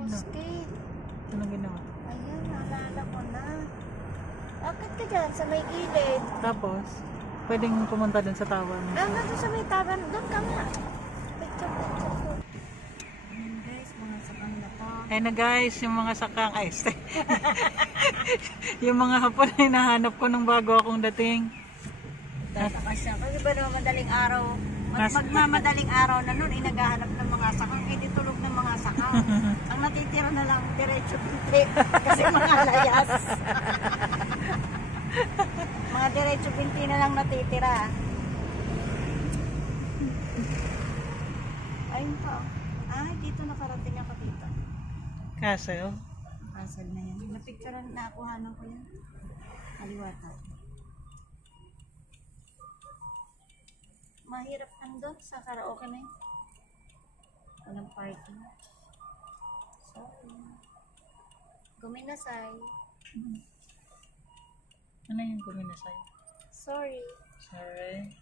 Poste. Anong ginawa? Ayan, naalala ko na. Akit ka dyan sa may gilid. Tapos, pwedeng pumunta dun sa tawa mo. Nandun sa may taban. Doon ka nga. Picture ko. Ayan guys, mga sakang na to. Ayan na guys, yung mga sakang ice. Yung mga hapon na hinahanap ko nung bago akong dating. Tatakas siya. Kasi ba naman madaling araw? Magmamadaling araw na nun, naghahanap ng mga sakang. Hindi tulog ng mga sakang. Ang natitira na lang, diretso binti. Kasi mga layas. Mga diretso binti na lang natitira. Ayun pa. Ay, dito nakarating ako dito. Castle. Asal na yan. Napicturean na nakuhanan ko yan. Kaliwata. Mahirap andun sa karaoke na yun. Walang party. Sorry. Guminasay. Ano yung guminasay? Sorry. Sorry.